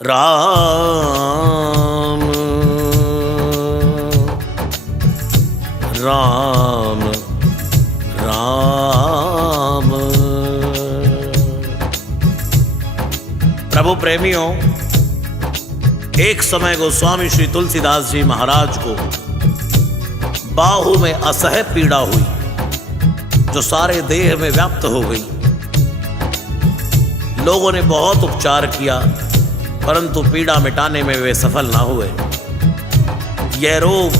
राम राम राम। प्रभु प्रेमियों, एक समय गोस्वामी श्री तुलसीदास जी महाराज को बाहु में असह्य पीड़ा हुई जो सारे देह में व्याप्त हो गई। लोगों ने बहुत उपचार किया परंतु पीड़ा मिटाने में वे सफल ना हुए। यह रोग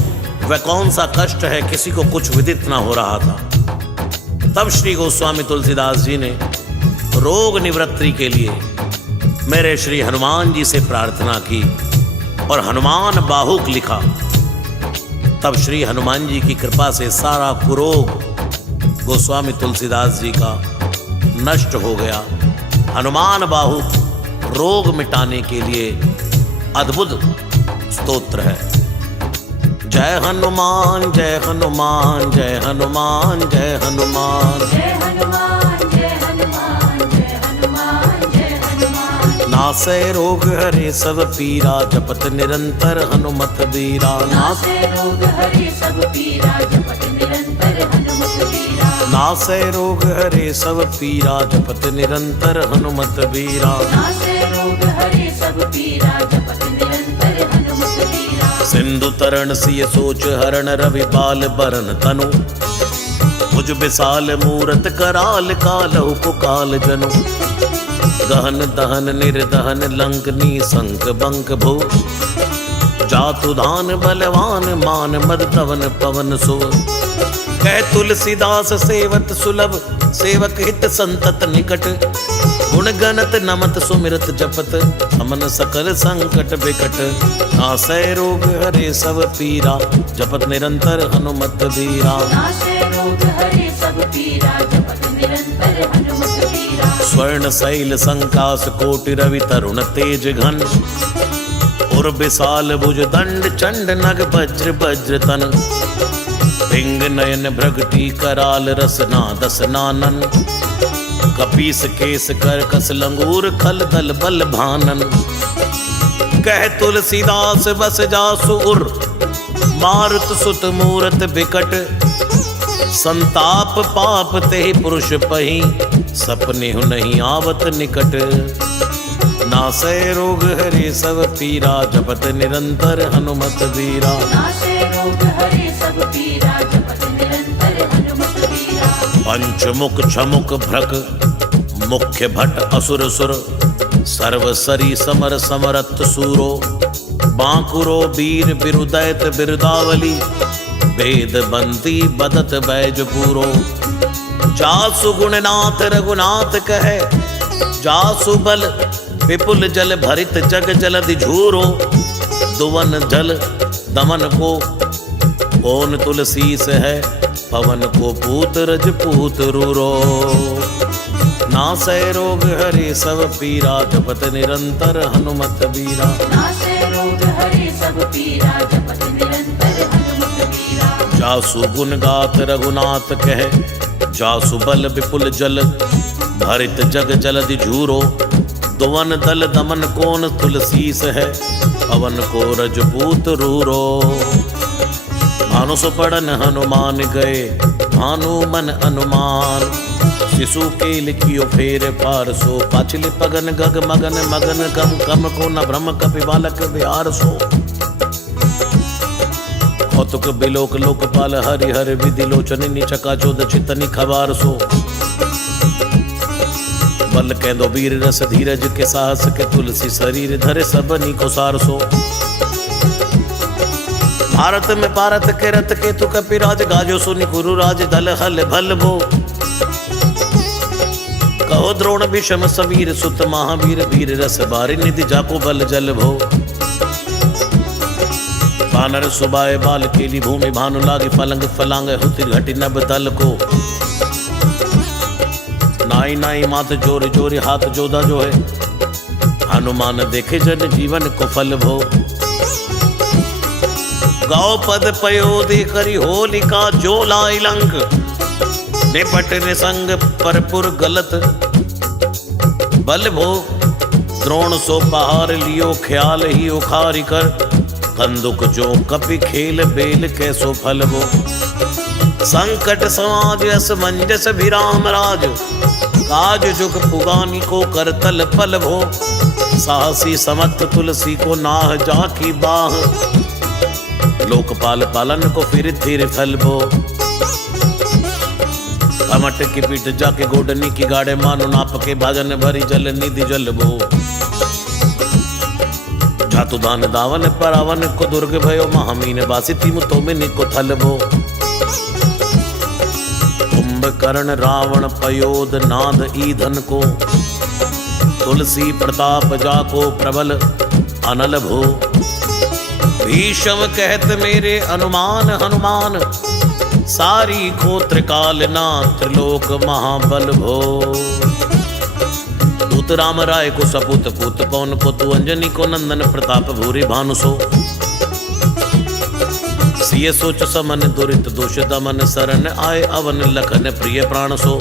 वह कौन सा कष्ट है किसी को कुछ विदित ना हो रहा था। तब श्री गोस्वामी तुलसीदास जी ने रोग निवृत्ति के लिए मेरे श्री हनुमान जी से प्रार्थना की और हनुमान बाहुक लिखा। तब श्री हनुमान जी की कृपा से सारा कुरोग गोस्वामी तुलसीदास जी का नष्ट हो गया। हनुमान बाहुक रोग मिटाने के लिए अद्भुत स्तोत्र है। जय हनुमान जय हनुमान जय हनुमान जय हनुमान जय हनुमान जय हनुमान जय हनुमान जय हनुमान। नासै रोग हरे सब पीरा जपत निरंतर हनुमत बीरा। नासै रोग हरे सब पीरा जपत निरंतर हनुमत बीरा। नासै रोग हरे सब पीरा जपत निरंतर हनुमत बीरा। नासै रोग हरे सब पीरा जपत निरंतर हनुमत बीरा। सिंधु तरण सिय सोच हरण रवि बाल बरन तनु। भुज विशाल मूरत कराल कालहु कुकाल जनु। गहन दहन निर्दहन लंकनी संक बंक भो। जातु धान बलवान मान मद तवन पवन सो। कह तुलसीदास सेवत सुलभ सेवक हित संतत निकट। गुण गणत नमत सुमिरत जपत हमन सकल संकट बिकट। नासै रोग हरे सब पीरा जपत निरंतर हनुमत बीरा। नासै रोग हरे सब पीरा जपत निरंतर हनुमत बीरा। स्वर्ण शैल संकास कोटि रवि तरुण तेज घन। उर विशाल भुज दंड चंड नग वज्र वज्र तन। पिंग नयन भ्रगटी कराल रसना दसनानन। कपीस केस कर कस लंगूर खल दल बल भानन। कह तुलसीदास बस जासु उर मारुत सुत मूरत बिकट। संताप पाप ते पुरुष पही सपने हु नहीं आवत निकट। नासै रोग हरे सब पीरा जपत निरंतर हनुमत बीरा। नासै रोग हरे सब पीरा जपत निरंतर हनुमत बीरा। पंचमुख छमुख भ्रक मुख्य भट असुर सुर। सर्व सरी समर समरत सूरो। बांकुरो वीर बिरुदैत बिरुदावली। वेद बंती बदत बैज पूरो। जासु गुणनाथ रघुनाथ कहे। जासु बल विपुल जल भरित जग जलधि झूरो। दुवन जल दमन को कौन तुलसीस है। पवन को पूत रजपूत रूरो। नासै रोग हरे सब पीरा जपत निरंतर हनुमत बीरा। नासै रोग हरे सब पीरा जपत निरंतर हनुमत बीरा। जासु गुण गात रघुनाथ कहे। जासु बल विपुल जल भरित जग जलधि झूरो। दुवन दल दमन कौन तुलसीस है। पवन को रजपूत रूरो। भानुस पड़न हनुमान गए भानु मन अनुमान। शिशु के लिखियो फेर पारसो। पाछली पगन गग मगन मगन कम कम को न भ्रम कपि बालक बिहार सो। कौतुक बिलोक लोकपाल हरि हर विधि लोचनि चका चोद चितनि खबार सो। बल कह दो वीर रस धीरज के साहस के तुलसी शरीर धरे सबनी को सार सो। भारत में पारत के रथ के तु कपिराज गाजो सुनि गुरु राज दल हल भल भो। कहो द्रोण विषम समीर सुत महावीर वीर रस बारी निधि जाको बल जल भो। बानर सुबाए बाल केली भूमि भानु लागी। पलंग फलांग होती घटी नब दल को। नाई नाई मात जोर जोर हाथ जोधा जो है। हनुमान देखे जन जीवन को फल भो। गौ पद पयोधि करी होलिका जो लाई लंक। निपट निसंग परपुर गलत बल भो। द्रोण सो पहार लियो ख्याल ही उखारी कर, कंदुक जो कपि खेल बेल कैसो फल वो। संकट समाज असमंजस विराम राज, काज जुग पुगानी को करतल पल भो। साहसी समर्थ तुलसी को नाह जाकी बाह, लोकपाल पालन को फिर धीर फल भो। कमट की पीठ जाके गोडनी की गाड़े, मानो नाप के भाजन भरी जल निधि जल भो। जातु दान दावन परावन को दुर्ग भयो, महामीन बासी तिम तो में निको थल भो। कुंभकर्ण रावण पयोद नाद ईधन को, तुलसी प्रताप जाको प्रबल अनल भो। भीषम कहत मेरे अनुमान हनुमान, सारी को त्रिकालना त्रिलोक महाबल भो। दूत राम राय को सपूत पूत पवन को, तू अंजनी को नंदन प्रताप भूरि भानु सो। सिय सोच समन दुरित दोष दमन, शरण आए अवन लखन प्रिय प्राण सो।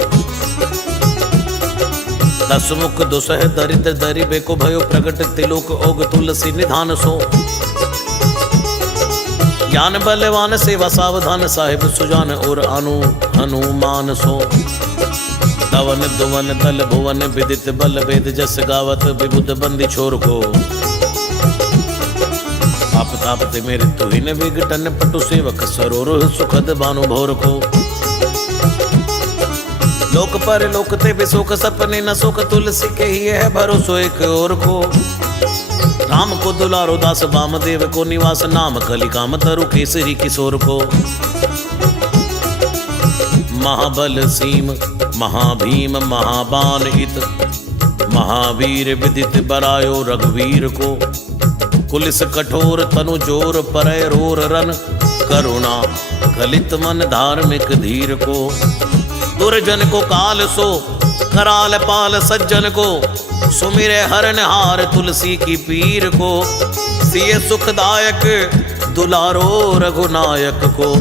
दस मुख दुसह दरिद्र दरिबे को, भयो प्रगट तिलोक ओग तुलसी निधान सो। ज्ञान बलवान सेवा सावधान, साहिब सुजान और अनु हनुमान सो। दवन दुवन दल भुवन विदित बल वेद, जस गावत विबुध बंदी छोर को। आप तापते मेरे तुहिन विघटन, पटु सेवक सरोर सुखद बानु भोर को। लोक पर लोकते विशोक सपने न सुख, तुलसी के ही है भरोसो एक और को। राम को दुलारो दास वामदेव को, निवास नाम कलि काम तरु केसरी किशोर को। महाबल सीम महाभीम महाबान इत, महावीर विदित बरायो रघुवीर को। कुलिस कठोर तनु जोर परय रोर रन, करुणा कलित मन धार्मिक धीर को। दुर्जन को काल सो कराल पाल, सज्जन को सुमिरे हरण हार तुलसी की पीर को। सिय सुखदायक दुलारो रघुनायक को,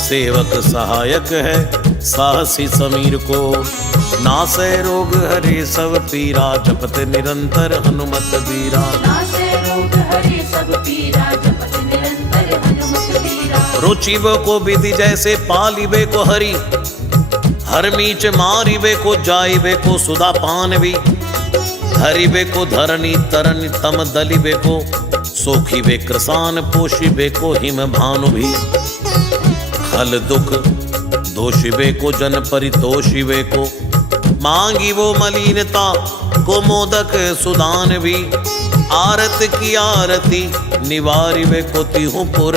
सेवक सहायक है साहसी समीर को। नासै रोग हरे सब पीरा, जपत निरंतर हनुमत बीरा। नासै रोग हरे सब पीरा, जपत निरंतर हनुमत बीरा। रुचिव को विधि जैसे पालिबे को हरि, हर मीच मारिबे को जाइबे को सुधा पान भी। हरिबे को धरणी तरणी तम दलिबे को, सोखिबे कृसान पोषिबे को हिम भानु भी। खल दुख दोषिबे को जन परितोषिबे को, मांगी वो मलिनता को मोदक सुदान भी। आरत की आरती निवारिबे को तिहु पुर,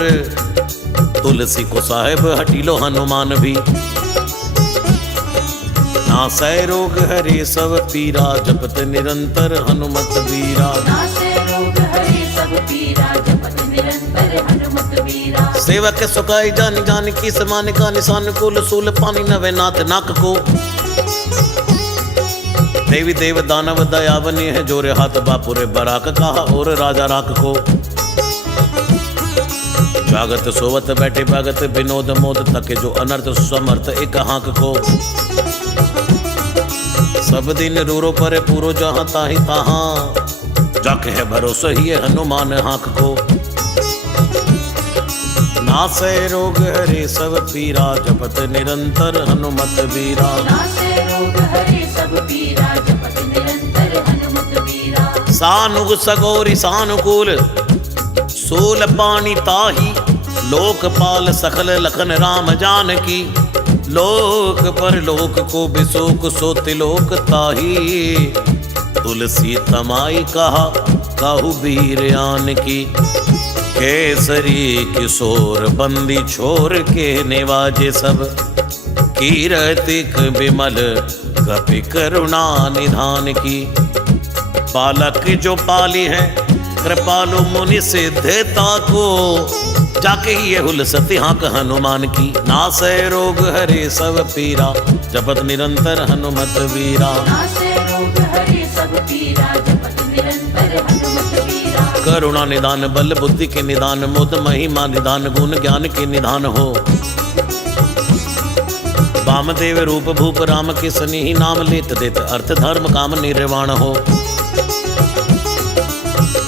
तुलसी को साहेब हटिलो हनुमान भी। नासै रोग हरे सब पीरा, जपत निरंतर हनुमत बीरा। नासै रोग हरे सब पीरा, जपत निरंतर हनुमत बीरा। सेवक सुखाई जान जान की समान का, निशान कुल सूल पानी नवे नाथ नाक को। देवी देव दानव दयावनी है, जोरे हाथ बापुरे बराक कहा और राजा राक को। जागत सोवत बैठे भगत, विनोद मोद तक जो अनर्थ समर्थ एक हाक को। सब दिन रूरो पर पूरो जहां ताही तहां, जाके है भरोसा ही है हनुमान हाक को। नासै रोग हरे सब पीरा, जपत निरंतर हनुमत बीरा। नासै रोग हरे सब पीरा, जपत निरंतर हनुमत बीरा। सानुग सगोरी सानुकूल, सोल पानी ताही। लोकपाल सकल लखन राम जानकी, लोक पर लोक को बिसोक सो तिलोक ताही। तुलसी तमाई कहा काहू वीर आन की, केसरी किशोर बंदी छोर के निवाजे सब। कीर्तिक विमल कपि करुणा निधान की, पालक जो पाली है कृपालु मुनि सिद्धता को। जाके ही ये हुल सतिहाक हनुमान की, नासै रोग हरे सब पीरा, जपत निरंतर हनुमत बीरा। नासै रोग हरे सब पीरा, जपत निरंतर हनुमत बीरा। करुणा निदान बल बुद्धि के निदान, मुद महिमा निदान गुण ज्ञान के निधान हो। वामदेव रूप भूप राम के सनिहि, नाम लेत देत अर्थ धर्म काम निर्वाण हो।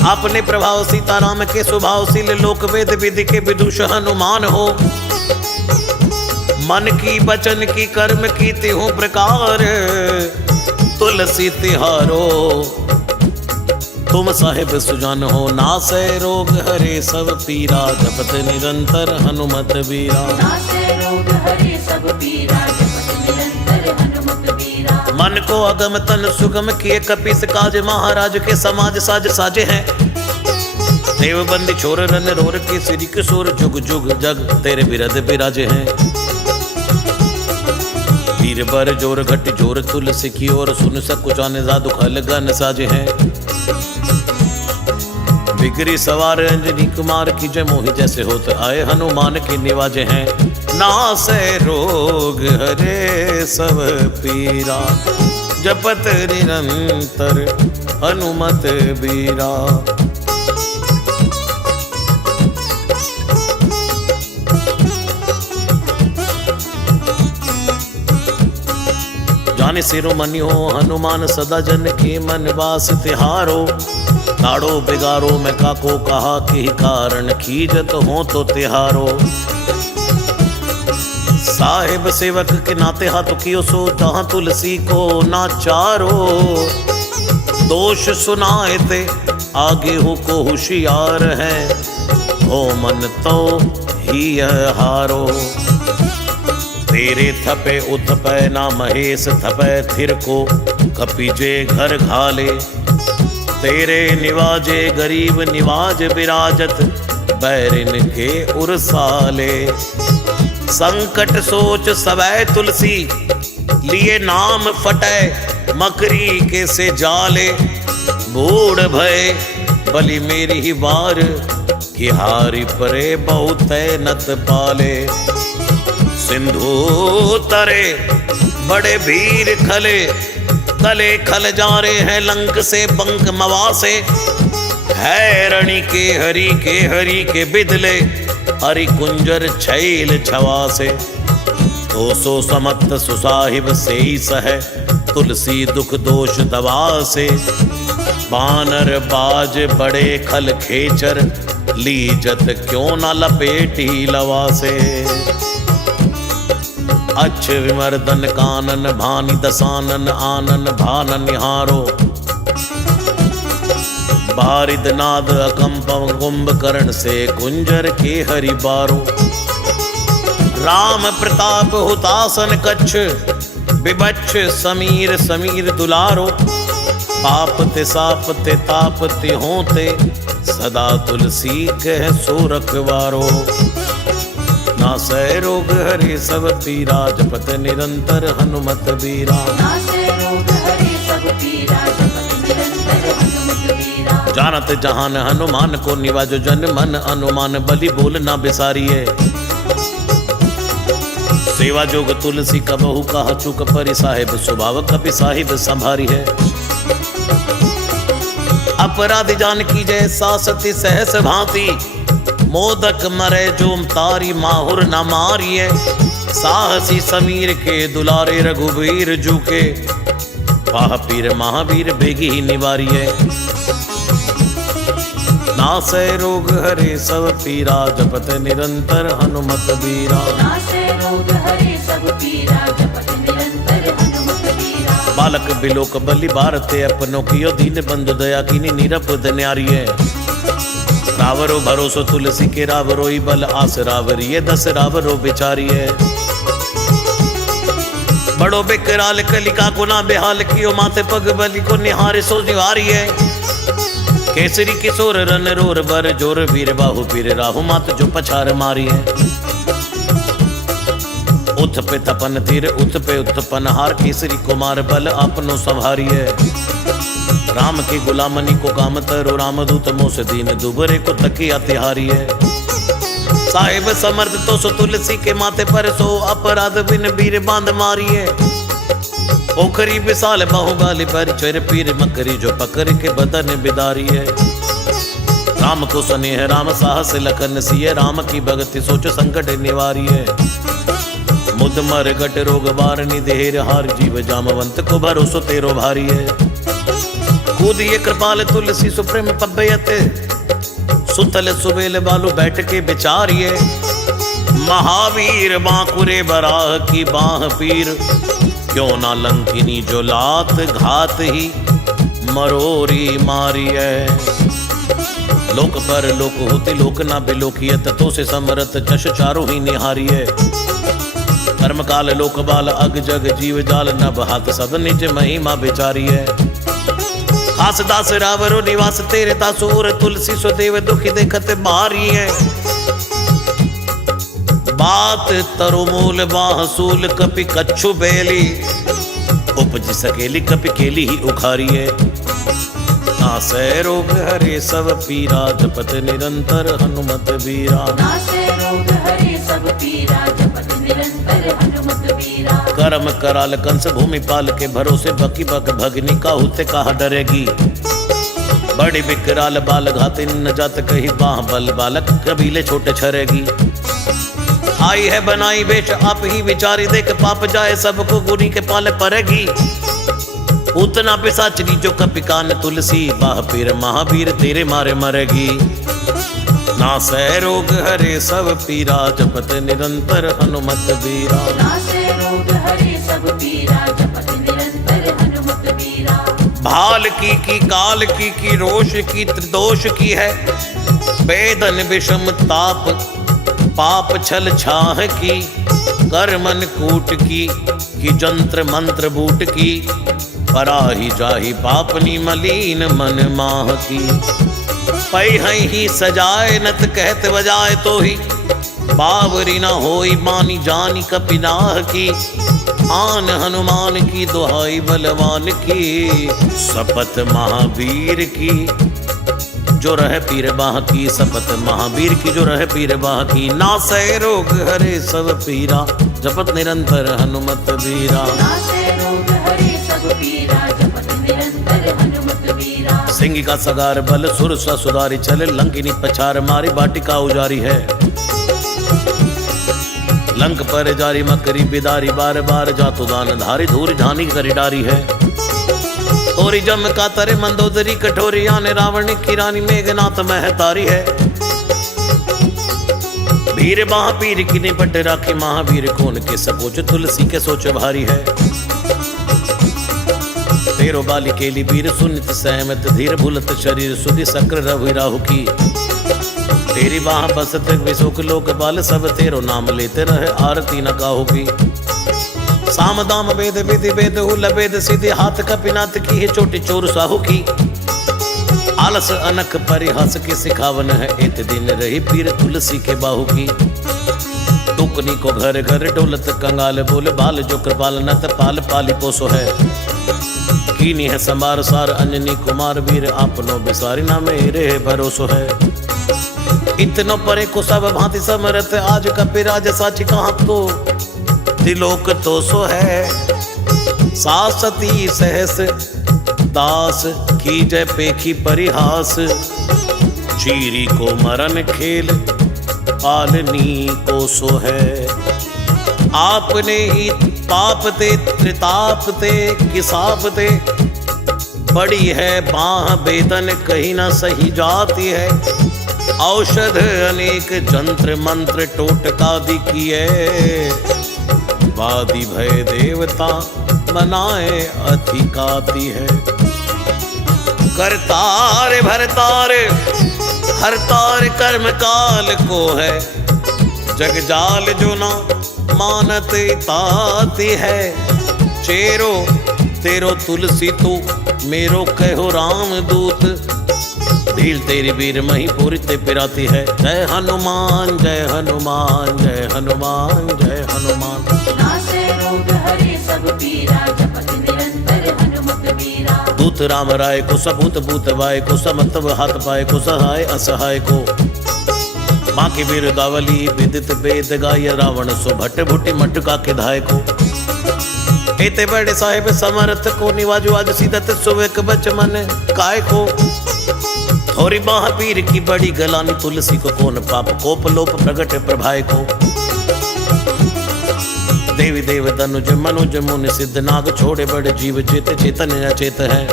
अपने प्रभाव सीताराम के स्वभावशील, लोक वेद विधि के विदुष हनुमान हो। मन की वचन की कर्म की तिहु प्रकार, तुलसी तिहारो तुम साहिब सुजान हो। नासै रोग हरे सब पीरा, जपत निरंतर हनुमत बीरा। नासै रोग हरे सब पीरा, जपत निरंतर हनुमत बीरा। मन को अगम तन सुगम किए, कपीस काज महाराज के समाज साज साजे हैं। देव बंदी छोर रन रोर के श्री किशोर, जुग जुग जग तेरे बिरद बिराजे हैं। वीर बर जोर घट जोर तुलसी की ओर, सुन सकुचाने जादू खल गन साजे हैं। बिगड़ी सवार अंजनी कुमार की जय, मोहि जैसे होत आए हनुमान के निवाजे हैं। नासै रोग हरे सब पीरा, जपत निरंतर हनुमत बीरा। जाने सिरोमणि हो हनुमान, सदा जन के मन वास तिहारो। ताड़ो बिगारो मैं काको कहा कि कारण, खीजत हो तो तिहारो। साहिब सेवक के नाते हाथ कियो सो, जहां तुलसी को नाचारो। दोष सुनाए ते आगे हो को होशियार है, हो मन तो ही हारो। तेरे थपे उथपै ना महेश थपै, थिर को कपीजे घर घाले। तेरे निवाजे गरीब निवाज विराजत, बैरिन के उरसाले। संकट सोच सवै तुलसी, लिए नाम फटै मकरी के से जाले। बूढ़ भय बलि मेरी ही बार, कि हारी परे बहुत नत पाले। सिंधु तरे बड़े वीर खले, तले खल जा रहे हैं लंक से बंक मवासे। है रणि के हरि के बिदले, हरि कुंजर छैल छवासे। तो सो समत सुसाहिब से ही सह, तुलसी दुख दोष दवा से। बानर बाज बड़े खल खेचर, लीजत क्यों न लपेटी लवा से। अच्छ विमर्दन कानन भानि दसानन, आनन भान निहारो। बारिद नाद अकंपम कुंभकर्ण से, कुंजर के हरि बारो। राम प्रताप हुतासन कच्छ, विबच्छ समीर समीर दुलारो। पाप ते साप ते ताप ते होते, सदा तुलसी कह सो रखवारो। नासै रोग हरे सब पीरा, जपत निरंतर हनुमत बीरा। नासै रोग हरे सब पीरा, जपत निरंतर हनुमत बीरा। जानत जहान हनुमान को, निवाजो जन मन अनुमान। बलि बोल ना बिसारिए, सेवा जोग तुलसी का बहु कहा चूक परि। साहिब स्वभाव कपि साहिब संभारी है। अपराध जान की जय सासती सहस भांति, मोदक मरे जोम तारी माहुर न मारिए। साहसी समीर के दुलारे रघुवीर जूके, पाह पीर महावीर बेगी ही निवारिए। नासै रोग हरे सब पीरा, जपत निरंतर हनुमत बीरा। नासै रोग हरे सब पीरा, जपत निरंतर हनुमत बीरा। बालक बिलोक बलि भारते, अपनों कियो दीन बंधु दया कीनी निरपद न्यारिए। रावरो भरोसो तुलसी के, रावरोई बल आस रावरिये। दस रावरो बिचारिये। बड़ो बेकराल कलिका को ना बेहाल कियो, माथे पग बलि को निहारे सो निवारिये। केसरी किशोर रन रोर बर जोर, वीर बाहु पीर राहु मात जो पछार मारिये। उथ पे तपन तीर उथ पे उत्पन हार, केसरी कुमार बल अपनो संहारिये। राम की गुलामनी को काम तरो, रामदूत मोस दीन दुबरे को तकिया तिहारी है। साहिब समर्थ तो सो तुलसी के माथे पर, सो अपराध बिन वीर बांध मारिए। पोखरी विशाल बाहुबली पर, चर पीर मकरी जो पकड़ के बदन बिदारी है। राम को स्नेह राम साहस लखन सिय, राम की भक्ति सोच संकट निवारी है। मुद मर गट रोग बारनी देर हार, जीव जामवंत को भरोसो तेरो भारी है। कूदिए कृपाल तुलसी सुप्रेम पब्बयत, सुतल सुबेल बालू बैठ के बिचारिए, महावीर बांकुरे बराह की बाह पीर, क्यों ना लंकिनी जो लात घात ही मरोरी मारिए। लोक पर लोक होती लोक ना बिलोकियत, तो से समरत चश चारों ही निहारिए। कर्म काल लोक बाल अग जग जीव जाल, नभ हाथ सब निज महिमा बिचारिए। खास दास रावरो निवास तेरे दासोर, तुलसी सो देव दुखी देखत बारिए। बात तरुमूल बाहसूल कपि कच्छु बेली, उपज सकेली कपि केली ही उखारिए। नासै रोग हरे सब पीरा, जपत निरंतर हनुमत बीरा। नासै रोग हरे सब पीरा, जपत निरंतर हनुमत बीरा। कर्म कराल कंस भूमि पाल के भरोसे, बकी बक भगनी काहू ते कहा डरेगी। बड़ी विकराल बाल घात न जात, कही बाह बल बालक कबीले छोटे छरेगी। आई है बनाई बेश आप ही विचारी, देख पाप जाए सबको गुनी के पाले पड़ेगी। उतना पिशाचनी जो कपि कान तुलसी, बाह पीर महावीर तेरे मारे मरेगी। नासै रोग हरे सब पीरा, जपत निरंतर हनुमत बीरा। नासै रोग हरे सब पीरा, जपत निरंतर हनुमत बीरा। भाल की काल की रोष की त्रिदोष की है, वेदन विषम ताप पाप छल छाह की। कर मन कूट की जंत्र मंत्र बूट की, पराही जाही पापनी मलीन मन माह की। पै ही सजाए नत कहत बजाए, तो ही बावरी न होई मानी जानी कपिनाह की। आन हनुमान की दुहाई बलवान की, शपथ महावीर की जो रह पीर बाह की। शपथ महावीर की जो रह पीर बाह की। नासै रोग हरे सब पीरा, जपत निरंतर हनुमत बीरा। नासै रोग हरे सब पीरा, जपत निरंतर हनुमत बीरा। सिंह का सगार बल सुर सा सुधारी, चले लंकिनी पछार मारी बाटिका उजारी है। लंक पर जारी मकरी बिदारी, बार बार जातु दान धारी, धूरी धानी करी डारी है। तोरी जम का तरे मंदोदरी कठोरी, आने रावण की रानी मेघनाथ महतारी है। भीर महापीर की निपट राखी, महावीर कौन के सकोच, तुलसी के सोच भारी है। तेरो बाली केली वीर सुनित सहमत, धीर भूलत शरीर सुधि सक्र रवि राहु की। तेरी बाह बसत विशोक लोक बाल, सब तेरो नाम लेते रहे आरती न काहू की। साम दाम वेद विधि वेद हुल वेद सिद्धि, हाथ कपिनाथ की है चोटी चोर साहू की। आलस अनख परिहास की सिखावन है, इत दिन रही पीर तुलसी के बाहू की। टुकनी को घर घर डोलत कंगाल, बोले बाल जो कृपाल नत पाल पाली पोसो है। कीनी है संबार सार अंजनी कुमार, वीर आपनो बिसारी ना मेरे भरोसो है। इतनो परे को सब भांति समरथ, आज कपिराज साची कहाँ तो त्रिलोक तो सो है। सासती सहस दास की जय पेखी परिहास, चीरी को मरण खेल पालनी को सो है। आपने ही पाप ते त्रिताप ते किसाप ते, बड़ी है बाह वेदन कहीं ना सही जाती है। औषध अनेक जंत्र मंत्र टोटका दिखिए, वादी भय देवता बनाए अधिकाती है। करतार भरतार हरतार कर्म काल को है, जग जाल जो ना मानत ताती है। चेरो तेरो तुलसी तू मेरो कहो राम दूत, भील तेरी वीर मही पूरी ते पिराती है। जय हनुमान जय हनुमान जय हनुमान जय हनुमान। नासै रोग हरे सब पीरा, जपत निरंतर हनुमत बीरा। दूत राम राय को सबूत भूत वाय को, समत्व हाथ पाए को सहाय असहाय को। माँ की वीर गावली विदित वेद गाय, रावण सो भट्ट भुट्टी मटका के धाय को। एते बड़े साहेब समर्थ को, निवाजु आज सीधत सुवेक बच मन काय को। थोरी महावीर की बड़ी गलानी, तुलसी को कौन पाप कोप लोप प्रगट प्रभाय को। देवी देव तनुज मनुज मुनि सिद्ध नाग, छोड़े बड़े जीव चेत चेतन अचेत है।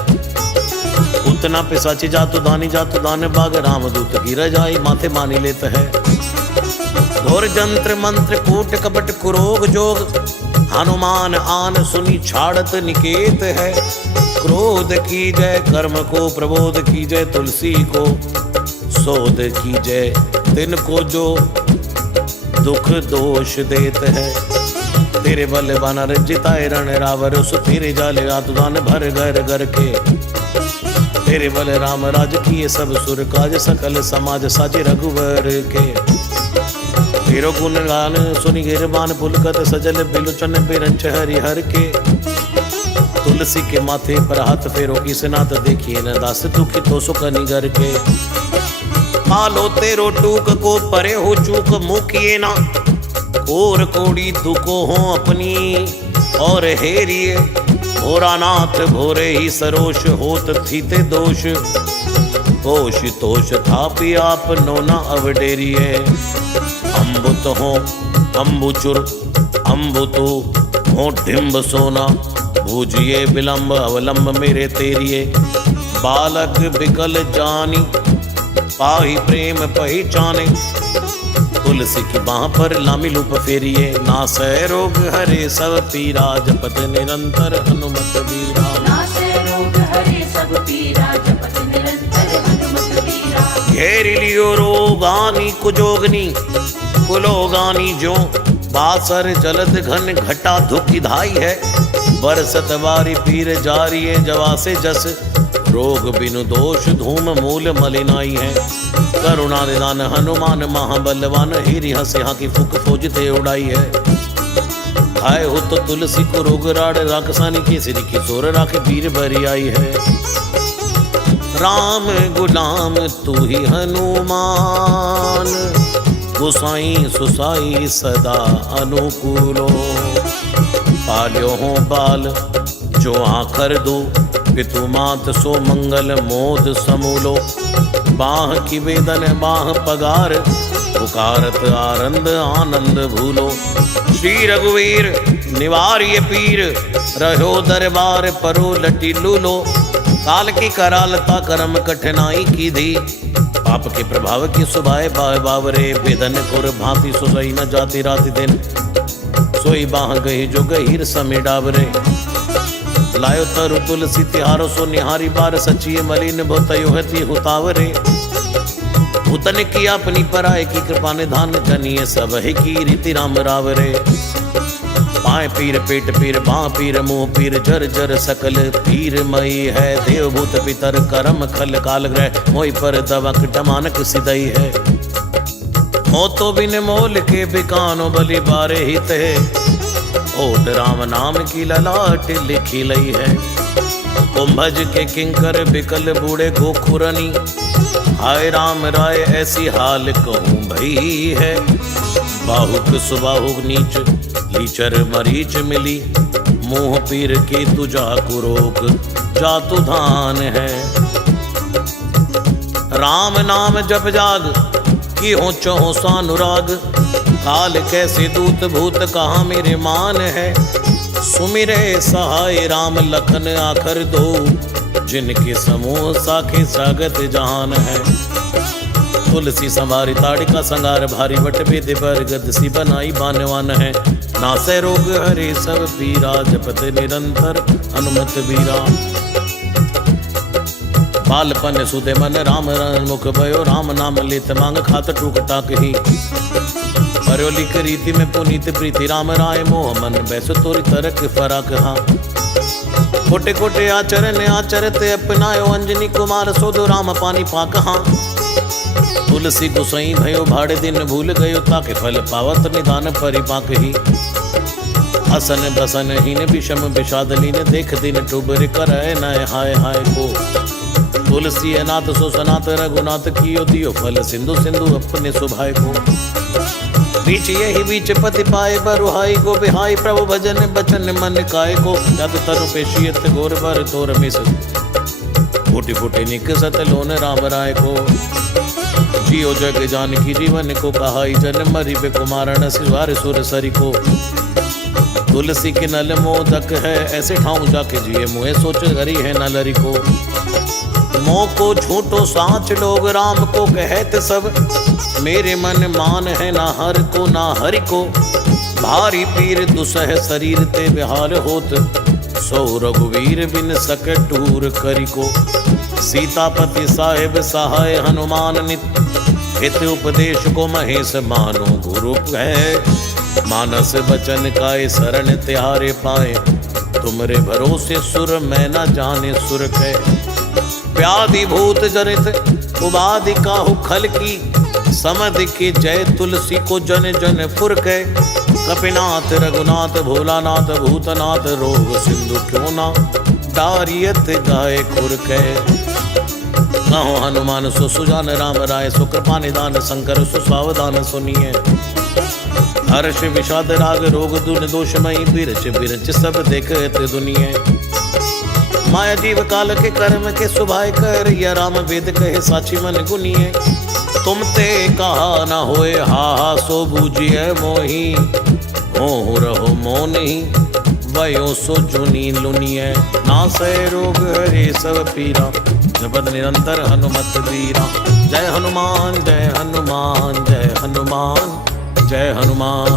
पूतना पिसाची जातु दान बाग रामदूत की रजाई माथे मानी लेत है। घोर जंत्र मंत्र कूट कपट कुरोग जोग हनुमान आन सुनी छाड़त निकेत है। क्रोध की जय कर्म को प्रबोध की जय तुलसी को शोध की जय तिनको जो दुख दोष देत है। तेरे बल बानर जिताए रण रावर सु तेरे जाले आतुदान भर घर घर के। तेरे बल राम राज किए सब सुर काज सकल समाज साजे रघुवर के। तेरो गुण गान सुनि गिरबान पुलकत सजल बिलोचन बिरंच हरि हर के। तुलसी के माथे पर हाथ फेरो की सनात देखिए न दास दुखी तो सुख निगर के। आलो तेरो टूक को परे हो चूक मुकिए ना और कोड़ी दुको हो अपनी और हेरिए। भोरानाथ भोरे ही सरोष होत थीते दोष होश तोष थापी आप नोना अवडेरिए। अम्बुत हो अम्बुचुर अम्बुतु हो डिम्ब सोना भूजिए विलंब अवलंब मेरे तेरिए। बालक बिकल जानी पाही प्रेम पहचाने। तुलसी की बाह पर लामी लूप फेरिए। नासै रोग हरे सब पीरा जपत निरंतर हनुमत बीरा। नासै रोग हरे सब पीरा जपत निरंतर हनुमत बीरा। घेर लियो रोगानी कुजोगनी कुलोगानी जो बासर जलद घन घटा धुकी धाई है। बरसत बारी पीर जारी है जवा से जस रोग बिनु दोष धूम मूल मलिनाई है। करुणा निदान हनुमान महाबलवान हिरि हंस यहाँ की फुक फौजते उड़ाई है। आए हो तो तुलसी को रोग राड़ राक्षसानी की सिर की जोर राखे पीर भरी आई है। राम गुलाम तू ही हनुमान गुसाई सुसाई सदा अनुकूलो। पाल्यो हो बाल जो आकर दो पितु मात सो मंगल मोद समूलो। बाह की वेदन बाह पगार पुकारत आनंद आनंद भूलो। श्री रघुवीर निवार्य पीर रहो दरबार परो लटी लूलो। काल की करालता कर्म कठिनाई की धी पाप के प्रभाव की सुभाए बावरे। वेदन कुर भांति सुसई न जाती राति दिन सोई बाह गई जो गहीर समी डावरे। लायो तरु तुलसी तिहारो सो निहारी बार सचिए मलिन भोतयो हति हुतावरे। भूतन की अपनी पराय की कृपा निधान जनिए सब है की रीति राम रावरे। पाए पीर पेट पीर बाँ पीर मुँह पीर जर जर सकल पीर मई है। देव भूत पितर करम खल काल ग्रह मोई पर दवक डमानक सिदई है। हो तो बिन मोल के बिकानो बलि बारे हित है। ओट राम नाम की ललाट लिखी लई है। कुंभज के किंकर बिकल बूढ़े गोखुरनी हाय राम राय ऐसी हाल कहूँ भई है। बाहुक सुबाहुक नीच लीचर मरीच मिली मुँह पीर की तुझा कुरोक जातु धान है। राम नाम जप जाग की हो चहो सानुराग। काल कैसे दूत भूत कहाँ मेरे मान है। सुमिरे सहाय राम लखन आखर दो जिनके समूह साखे सागत जहान है। तुलसी संवारी ताड़िका संगार भारी बट बेद पर गद सी बनाई बानवान है। नासै रोग हरे सब पीरा जपत निरंतर हनुमत बीरा। बालपन सुते मन राम मुख भयो राम नाम लेत मांग खात टूक टाक ही। परयोलिक रीति में पुनीत प्रीति राम राय मोह मन बैसो तोरी तरक फराक हाँ। कोटे कोटे आचरण आचरत अपनायो अंजनी कुमार सोदो राम पानी पाक हाँ। तुलसी गुसई भयो भाड़े दिन भूल गयो ताके फल पावत निदान परिपाक ही। हसन बसन हीन विषम विषादलीन देख दिन टुबर करय नय हाय हाय को। तुलसी अनाथ सो सनात रघुनाथ कियो दियो फल सिंधु सिंधु अपने सुभाय को। बीच यही बीच पति पाए बरुहाई को बिहाई प्रभु भजन बचन मन काय को। जब तरु पेशियत गोर बर तोर मिस फूटी फूटी निकसत लोन राम राय को। जियो जग जानकी जीवन को कहाई जन मरी बे कुमारण सिवार सुर सरी को। तुलसी के नल मोदक है ऐसे ठाऊं जाके जिए मुहे सोच हरी है नलरी को। मोह को झूठो साच लोग राम को कहत सब। मेरे मन मान है ना हर को ना हरि को। भारी पीर दुसह शरीर ते बिहार होत। सो रघुवीर बिन सके टूर करी को। सीतापति साहेब सहाय हनुमान नित। हित उपदेश को महेश मानो गुरु है। मानस बचन काय शरण तिहारे पाए। तुमरे भरोसे सुर मैं न जाने सुर कै। व्याधि भूत जनित उबाधि काहू खल की। समधि की जय तुलसी को जन जन फुर कै। कपिनाथ रघुनाथ भोलानाथ भूतनाथ। रोग सिंधु क्यों ना डारियत गाय खुर कै। कहो हनुमान सो सुजान राम राय। सो कृपा निदान शंकर सो सावधान सुनिए। हर्ष विषाद राग रोग दुन दोषमयी। बिरच बिरच सब देखत दुनिया। माया जीव काल के कर्म के सुभाय कर। या राम वेद कहे साची मन गुनिए। तुम ते कहा न होए हा सो बूझिए मोही। हो रहो मोह नहीं वयो सो जुनी लुनिए। नासै रोग हरे सब पीरा। जपत निरंतर हनुमत वीरा। जय हनुमान जय हनुमान जय हनुमान जय हनुमान।